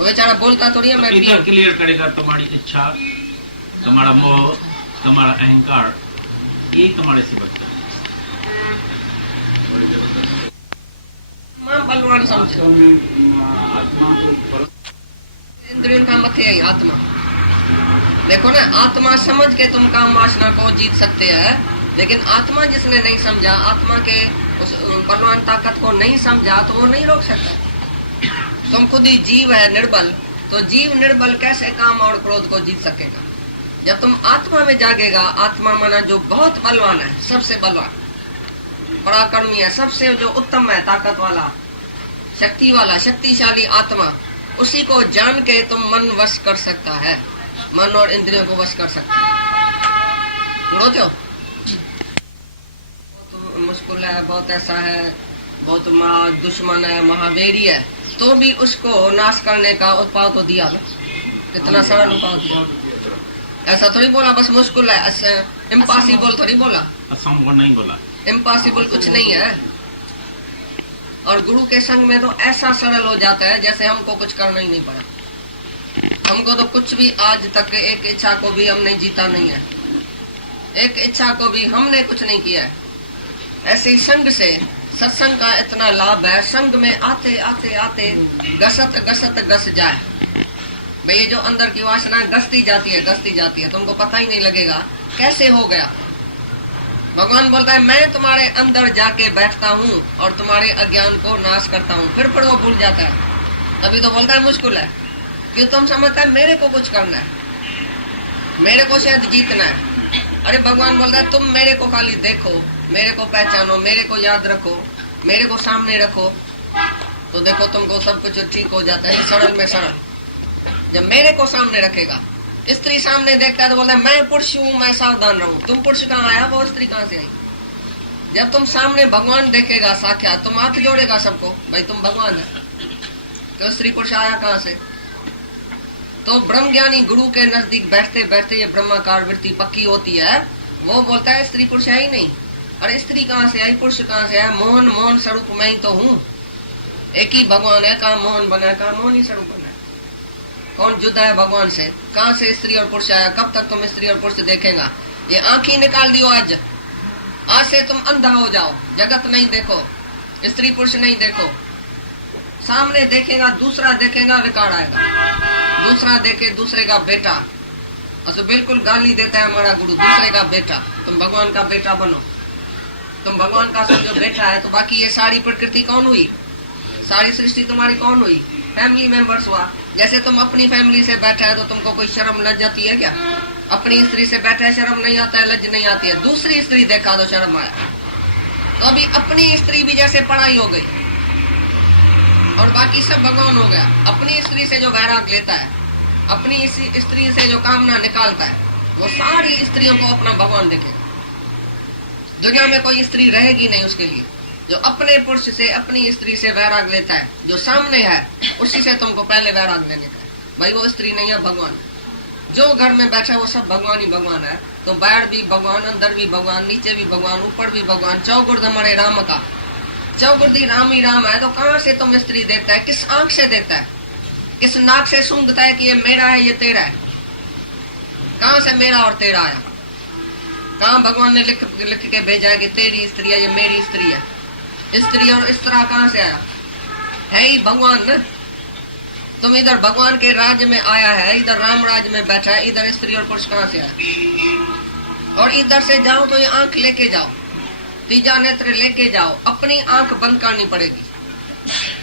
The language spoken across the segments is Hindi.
वो बेचारा बोलता थोड़ी है मैं इधर क्लियर करेगा तुम्हारी इच्छा, तुम्हारा मोह, तुम्हारा अहंकार, ये तुम्हारे से बचता है। बलवान समझो, इंद्रियों का मत है आत्मा। देखो ना, आत्मा समझ के तुम काम वासना को जीत सकते हैं, लेकिन आत्मा जिसने नहीं समझा, आत्मा के उस बलवान ताकत को नहीं समझा, तो वो नहीं रोक सकता। तुम खुद ही जीव है निर्बल, तो जीव निर्बल कैसे काम और क्रोध को जीत सकेगा? जब तुम आत्मा में जागेगा, आत्मा माना जो बहुत बलवान है, सबसे बलवान पराक्रमी है, सबसे जो उत्तम है, ताकत वाला, शक्ति वाला, शक्तिशाली आत्मा, उसी को जान के तुम मन वश कर सकता है, मन और इंद्रियों को वश कर सकता है। रोचो मुश्किल है, बहुत ऐसा है, बहुत दुश्मन है, महावेरी है, तो भी उसको नाश करने का उपाय तो दिया ना, इतना सरल उपाय दिया। ऐसा थोड़ी बोला बस मुश्किल है, इम्पॉसिबल थोड़ी बोला, असंभव नहीं बोला, इम्पॉसिबल कुछ नहीं है। और गुरु के संग में तो ऐसा सरल हो जाता है जैसे हमको कुछ करना ही नहीं पड़ा। हमको तो कुछ भी आज तक एक इच्छा को भी हमने जीता नहीं है, एक इच्छा को भी हमने कुछ नहीं किया है। ऐसे ही संग से, सत्संग का इतना लाभ है, संग में आते आते आते गसत गसत गस जाए भाई, ये जो अंदर की वासना गसती जाती है, तुमको पता ही नहीं लगेगा कैसे हो गया। भगवान बोलता है मैं तुम्हारे अंदर जाके बैठता हूँ और तुम्हारे अज्ञान को नाश करता हूँ, फिर वो भूल जाता है। तभी तो बोलता है मुश्किल है, क्यों? तुम समझता है मेरे को कुछ करना है, मेरे को शायद जीतना है। अरे भगवान बोलता है तुम मेरे को खाली देखो, मेरे को पहचानो, मेरे को याद रखो, मेरे को सामने रखो, तो देखो तुमको सब कुछ ठीक हो जाता है, सरल में सरल। जब मेरे को सामने रखेगा, स्त्री सामने देखता है तो बोलता है मैं पुरुष हूँ, मैं सावधान रहूं। तुम पुरुष कहाँ आया, वो स्त्री कहाँ से आई? जब तुम सामने भगवान देखेगा साक्षात, तुम हाथ जोड़ेगा सबको, भाई तुम भगवान है, तो स्त्री पुरुष आया कहाँ से? तो ब्रह्म ज्ञानी गुरु के नजदीक बैठते बैठते ये ब्रह्माकार वृत्ति पक्की होती है, वो बोलता है स्त्री पुरुष है ही नहीं। अरे स्त्री कहाँ से आई, पुरुष कहाँ से आया? मोहन मोहन स्वरूप मैं ही तो हूँ, एक ही भगवान है, कहाँ मोहन बना, कहाँ मोहन ही स्वरूप बना। कौन जुदा है भगवान से? कहाँ से स्त्री और पुरुष आया? कब तक तुम स्त्री और पुरुष देखेगा? ये आंखें निकाल दियो आज से तुम अंधा हो जाओ, जगत नहीं देखो, स्त्री पुरुष नहीं देखो, सामने देखेगा, दूसरा देखेगा, विकार आएगा। दूसरा देखे, दूसरे का बेटा, असो बिल्कुल गाली देता है हमारा गुरु, दूसरे का बेटा। तुम भगवान का बेटा बनो, तुम भगवान का जो बेटा है, तो बाकी ये सारी प्रकृति कौन हुई, सारी सृष्टि तुम्हारी कौन हुई? फैमिली मेंबर्स हुआ। जैसे तुम अपनी फैमिली से बैठा है तो तुमको कोई शर्म लज जाती है क्या? अपनी स्त्री से बैठा है, शर्म नहीं आता है, लज नहीं आती है। दूसरी स्त्री देखा तो शर्म आया। तो अभी अपनी स्त्री भी जैसे पढ़ाई हो गई और बाकी सब भगवान हो गया। अपनी स्त्री से जो वैराग लेता है, अपनी स्त्री से जो कामना निकालता है, वो सारी स्त्रियों को अपना भगवान देखेगा। दुनिया में कोई स्त्री रहेगी नहीं उसके लिए। जो अपने पुरुष से, अपनी स्त्री से वैराग लेता है, जो सामने है, उसी से तुमको पहले वैराग लेने का है। भाई वो स्त्री नहीं है, भगवान। जो घर में बैठा है वो सब भगवान ही भगवान है। तो बाहर भी भगवान, अंदर भी भगवान, नीचे भी भगवान, ऊपर भी भगवान। चौगुर्द हमारे राम का, चौगुर्दी राम ही राम है। तो कहाँ से तुम स्त्री देखता है? किस आंख से देखता है? किस नाक से सूंघता है कि ये मेरा है, ये तेरा है? कहाँ से मेरा और तेरा आया? कहाँ भगवान ने लिख के भेजा है कि तेरी स्त्री है, ये मेरी स्त्री है? स्त्री और इस तरह कहाँ से आया? है ही भगवान न। तुम इधर भगवान के राज्य में आया है, इधर राम राज्य में बैठा है, इधर स्त्री और पुरुष कहाँ से आया? और इधर से जाओ तो ये आंख लेके जाओ, तीजा नेत्र लेके जाओ, अपनी आंख बंद करनी पड़ेगी।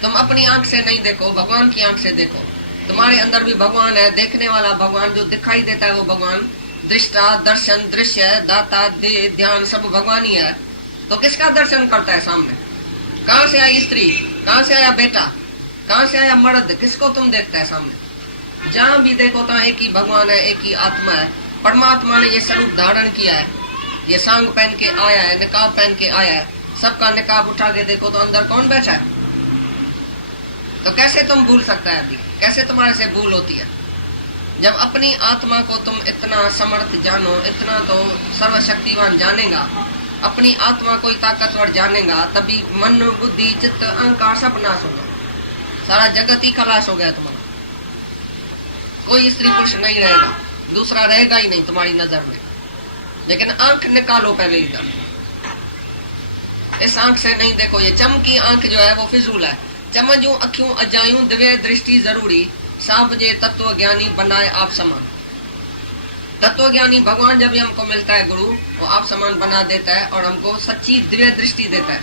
तुम अपनी आंख से नहीं देखो, भगवान की आंख से देखो। तुम्हारे अंदर भी भगवान है, देखने वाला भगवान, जो दिखाई देता है वो भगवान। दृष्टा, दर्शन, दृश्य, दाता, ध्यान सब भगवान ही है। तो किसका दर्शन करता है सामने? कहाँ से आई स्त्री, कहाँ से आया बेटा, कहाँ से आया मर्द? किसको तुम देखता है सामने? जहाँ भी देखो तो एक ही भगवान है, एक ही आत्मा है। परमात्मा ने ये स्वरूप धारण किया है, ये सांग पहन के आया है, निकाब पहन के आया है। सबका निकाब उठा के देखो तो अंदर कौन बैठा है? तो कैसे तुम भूल सकता है? अभी कैसे तुम्हारे से भूल होती है? जब अपनी आत्मा को तुम इतना समर्थ जानो, इतना तो सर्वशक्तिवान जानेगा, अपनी आत्मा कोई ताकतवर जानेगा, तभी मन, बुद्धि, चित्त, अहंकार सब नाश होगा। सारा जगत ही खलास हो गया तुम्हारा। कोई स्त्री पुरुष नहीं रहेगा, दूसरा रहेगा ही नहीं तुम्हारी नजर में। लेकिन आंख निकालो पहले इधर, इस आंख से नहीं देखो। ये चमकी आंख जो है वो फिजूल है। चमजू अखियों अजायूं दिव्य दृष्टि जरूरी, साब जे तत्व ज्ञानी बनाए आप समान। तत्व ज्ञानी भगवान जब भी हमको मिलता है गुरु, वो आप समान बना देता है और हमको सच्ची दिव्य दृष्टि देता है।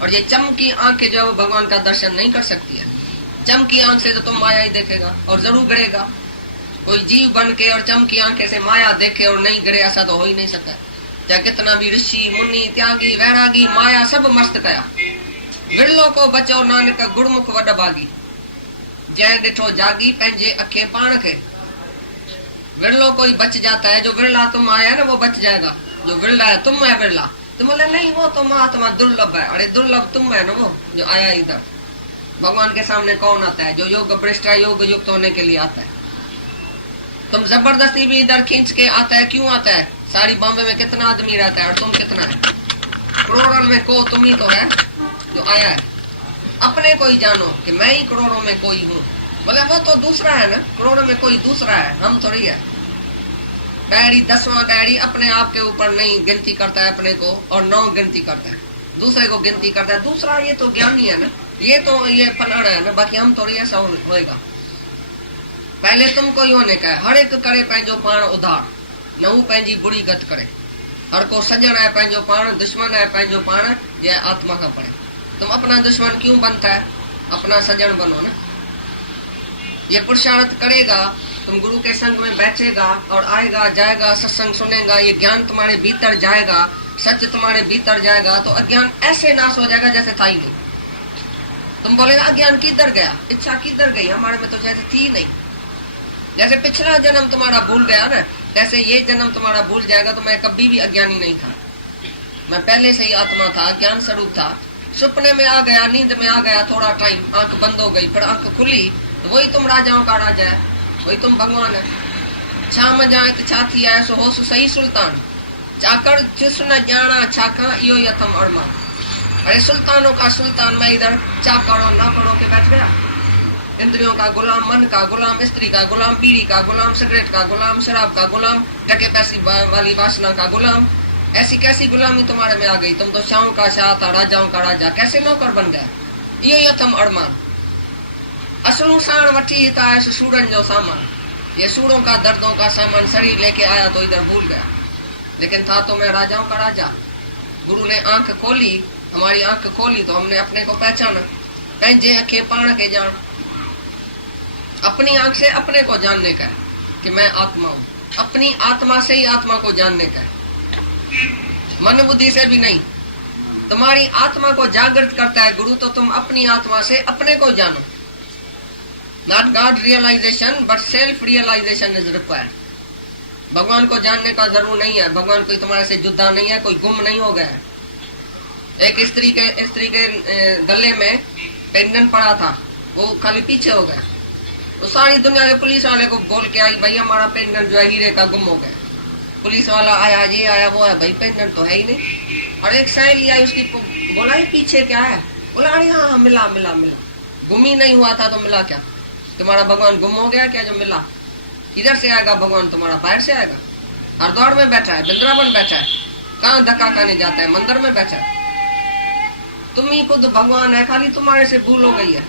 और ये चमकी आंख जो है वो भगवान का दर्शन नहीं कर सकती है। चमकी आंख से तो तुम माया ही देखेगा और जरूर गिरेगा। कोई जीव बन के और चमकी आंखें से माया देखे और नहीं गिरे, ऐसा तो हो ही नहीं सकता। चाहे कितना भी ऋषि मुनि त्यागी वैरागी माया सब मस्त कया, विरलो को बचो नानक गुरमुख वड भागी। जय डिठो जागी पंहिंजे अखे पाण के। विरलो कोई बच जाता है, जो विरला तुम आया ना वो बच जाएगा। जो विरला है तुम है विरला, तुम बोले नहीं वो तो महात्मा दुर्लभ है। अरे दुर्लभ तुम है ना, वो जो आया इधर। भगवान के सामने कौन आता है? जो योग भ्रष्ट योग युक्त होने के लिए आता है। तुम जबरदस्ती भी इधर खींच के आता है, क्यों आता है? सारी बॉम्बे में कितना आदमी रहता है और तुम कितना है? करोड़ों में को तुम ही तो है जो आया है। अपने को ही जानो कि मैं ही करोड़ों में कोई हूँ। बोले वो तो दूसरा है ना, करोड़ों में कोई दूसरा है, हम थोड़ी है। डायरी 10वां डायरी अपने आप के ऊपर नहीं गिनती करता है अपने को, और 9 गिनती करता है, दूसरे को गिनती करता है। दूसरा ये तो ज्ञानी है ना, ये तो ये फलाना है ना, बाकी हम थोड़ी ऐसा होएगा। पहले तुमको ही होने का है। हर एक करे पंहिंजो पाण उधार, नहू पंहिंजी बुरी गत करे। हर को सजन है पंहिंजो पाण, दुश्मन है पंहिंजो पाण, ये आत्मा का पड़े। तुम अपना दुश्मन क्यों बनता है? अपना सजन बनो ना। ये पुरुषार्थ करेगा, तुम गुरु के संग में बैठेगा और आएगा जाएगा, सत्संग सुनेगा, ये ज्ञान तुम्हारे भीतर जाएगा, सच तुम्हारे भीतर जाएगा, तो अज्ञान ऐसे नाश हो जाएगा जैसे था ही नहीं। तुम बोलेगा अज्ञान किधर गया, इच्छा किधर गई, हमारे में तो जैसे थी नहीं। जैसे पिछला जन्म तुम्हारा भूल गया ना, जैसे ये जन्म तुम्हारा भूल जाएगा। तो मैं कभी भी अज्ञानी नहीं था, मैं पहले से ही आत्मा था, ज्ञान स्वरूप था। सपने में आ गया, नींद में आ गया, थोड़ा टाइम आंख बंद हो गई, फिर आंख खुली, तो वही तुम राजाओं का राजा है, वही तुम भगवान है। छा मजाए छा थी आए सो होस सही सुल्तान, चाकर चुस न जाना छाका इो यथम अरमा। अरे सुल्तानों का सुल्तान मैं इधर चा करो ना करो के बैठ गया। इंद्रियों का गुलाम, मन का गुलाम, स्त्री का गुलाम, बीड़ी का गुलाम, सिगरेट का गुलाम, शराब का गुलाम, टके पैसी वाली वासना का गुलाम। ऐसी कैसी गुलामी तुम्हारे में आ गई? तुम तो शाहों का शाह था, राजाओं का राजा, कैसे नौकर बन गया? इहो यथम अरमान। असलू साण वठी हिता है सूरन जो सामान। ये सूरों का दर्दों का सामान शरीर लेके आया तो इधर भूल गया, लेकिन था तो मैं राजाओं का राजा। गुरु ने आंख खोली, हमारी आंख खोली, तो हमने अपने को पहचाना। पंहिंजे अखे पाण के जान, अपनी आंख से अपने को जानने का है कि मैं आत्मा हूं। अपनी आत्मा से ही आत्मा को जानने का है, मन बुद्धि से भी नहीं। तुम्हारी आत्मा को जागृत करता है गुरु, तो तुम अपनी आत्मा से अपने को जानो। Not god realisation but self realisation is required. भगवान को जानने का जरूर नहीं है, भगवान कोई तुम्हारे से जुदा नहीं है, कोई गुम नहीं हो गया है। एक स्त्री के गले में पेंडेंट पड़ा था, वो खाली पीछे हो गया। तो सारी दुनिया के पुलिस वाले को बोल के आई, भाई हमारा पेंडेंट जो है हीरे का गुम हो गया। पुलिस वाला आया, ये आया वो है, भाई पेंडेंट तो है ही नहीं। और एक सहेली आई, उसकी बोला ये पीछे क्या है? बोला अरे हाँ मिला मिला मिला। गुम ही नहीं हुआ था तो मिला क्या? तुम्हारा भगवान गुम हो गया क्या जो मिला? इधर से आएगा भगवान तुम्हारा, बाहर से आएगा। हरिद्वार में बैठा है, वृंदावन बैठा है, कहाँ धक्का खाने जाता है? मंदिर में बैठा है। तुम ही खुद भगवान है, खाली तुम्हारे से भूल हो गई है।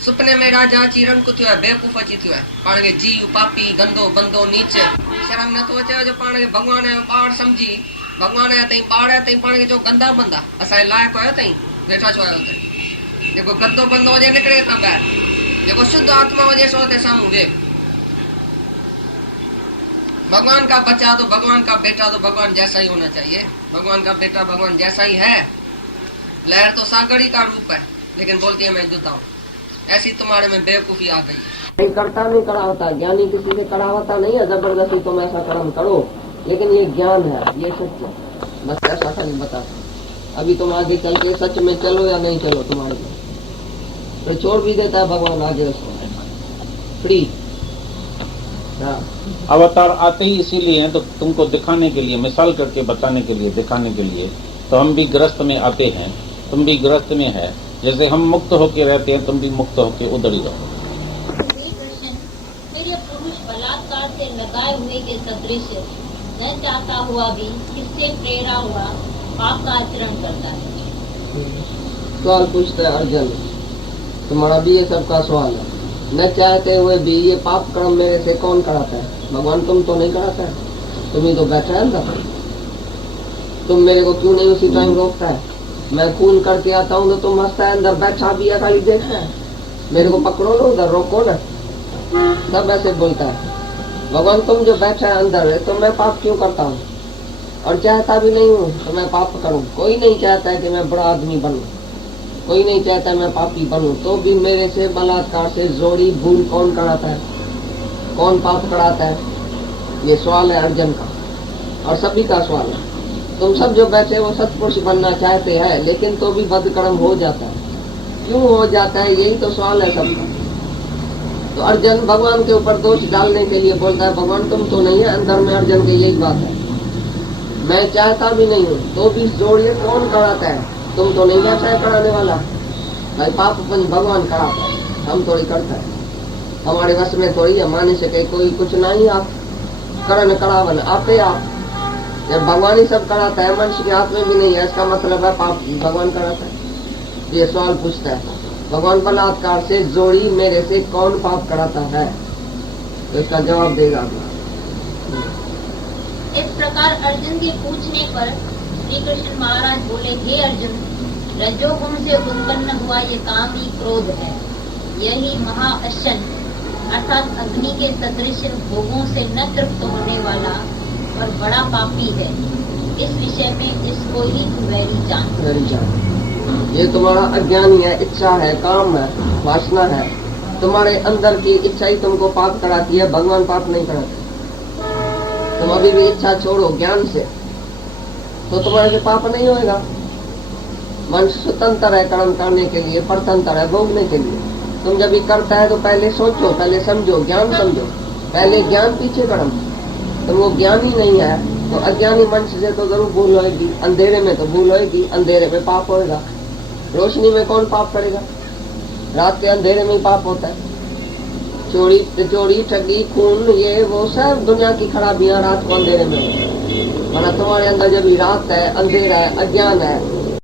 सुपने में राजा चीरन को थियो है, बेवकूफ अची थियो है। पाण के जीव पापी गंदो बंदो नीचे शर्म न तो अचे जो पाण के भगवान है पाड़ समझी भगवान है तई पाड़ है तई पाण के जो गंदा बंदा असां लायक है तई वेठा छो आयो तई। जेको गंदो बंदो हुजे निकरे ता ॿाहिर, जेको शुद्ध आत्मा हुजे सो ते सामू वे। भगवान का बच्चा तो भगवान का बेटा तो भगवान जैसा ही होना चाहिए। भगवान का बेटा भगवान जैसा ही है। लहर तो सागर ही का रूप है, लेकिन बोलती है मैं जुदा हूँ। ऐसी तुम्हारे में बेवकूफी आ गई। नहीं करता नहीं करा होता, ज्ञानी किसी से करा होता नहीं है जबरदस्ती तुम ऐसा कर्म करो, लेकिन ये ज्ञान है, ये सच है, बस ऐसा खाली बता। अभी तुम आगे चल के सच में चलो या नहीं चलो तुम्हारे में, फिर छोड़ भी देता है भगवान आगे उसको फ्री। अवतार आते ही इसीलिए हैं, तो तुमको दिखाने के लिए, मिसाल करके बताने के लिए, दिखाने के लिए। तो हम भी ग्रस्त में आते हैं, तुम भी ग्रस्त में है। जैसे हम मुक्त होके रहते हैं, तुम भी मुक्त होके उधर ही रहो। बलात्कार से लगाए हुए के सदृश न चाहता हुआ भी किससे प्रेरा हुआ पाप का आचरण करता है। सवाल पूछता है अर्जुन, तुम्हारा भी ये सबका सवाल है। न चाहते हुए भी ये पाप कर्म मेरे से कौन कराता है? भगवान तुम तो नहीं कराता है, तुम ही तो बैठा है अंदर। तुम मेरे को क्यों नहीं उसी टाइम रोकता है? मैं खून करके आता हूँ तो तुम हंसता है, अंदर बैठा भी है खाली देखना है। मेरे को पकड़ो ना, उधर रोको ना, सब ऐसे बोलता है। भगवान तुम जो बैठा है अंदर है तो मैं पाप क्यों करता हूँ? और चाहता भी नहीं हूँ तो मैं पाप करूँ। कोई नहीं चाहता है कि मैं बड़ा आदमी बनूं, कोई नहीं चाहता मैं पापी बनूं, तो भी मेरे से बलात्कार से जोड़ी भूल कौन कराता है? कौन पाप कराता है? ये सवाल है अर्जुन का और सभी का सवाल है। तुम सब जो बैठे वो सत्पुरुष बनना चाहते हैं, लेकिन तो भी बदकर्म हो जाता है। क्यों हो जाता है? यही तो सवाल है सबका। तो अर्जुन भगवान के ऊपर दोष डालने के लिए बोलता है भगवान तुम तो नहीं है। अंदर में अर्जुन की यही बात है, मैं चाहता भी नहीं हूँ तो भी जोड़िए कौन कराता है? तुम तो नहीं ऐसा है कराने वाला भाई। पाप भगवान कराता है, हम थोड़ी करता है, हमारे वश में थोड़ी है। माने सके कोई कुछ नहीं, आप करण करावन आपे आप। जब भगवान ही सब कराता है, मनुष्य के हाथ में भी नहीं है, इसका मतलब है पाप भगवान कराता है। ये सवाल पूछता है भगवान बलात्कार से जोड़ी मेरे से कौन पाप कराता है? तो इसका जवाब देगा। इस प्रकार अर्जुन के पूछने पर श्री कृष्ण महाराज बोले, हे अर्जुन, रजोगुण से उत्पन्न हुआ ये काम ही क्रोध है। यही महाअशन अर्थात अग्नि के सदृश भोगों से न तृप्त होने वाला और बड़ा पापी है। इस विषय में इसको ही तू वैरी जान। ये तुम्हारा अज्ञानी है, इच्छा है, काम है, वासना है। तुम्हारे अंदर की इच्छा ही तुमको पाप कराती है, भगवान पाप नहीं कराते। तुम अभी भी इच्छा छोड़ो ज्ञान से तो तुम्हारे से पाप नहीं होएगा। मनुष्य स्वतंत्र है कर्म करने के लिए, परतंत्र है भोगने के लिए। तुम जब भी करता है तो पहले सोचो, पहले समझो, ज्ञान समझो, पहले ज्ञान पीछे कर्म। तुम वो ज्ञान ही नहीं है तो अज्ञानी मनुष्य से तो जरूर भूल होगी, अंधेरे में तो भूल होगी, अंधेरे में पाप होएगा। रोशनी में कौन पाप करेगा? रात के अंधेरे में ही पाप होता है। चोरी ठगी खून ये वो सब दुनिया की खराबियां रात को अंधेरे में होती है। वरना तुम्हारे अंदर जब रात है, अंधेरा है, अज्ञान है,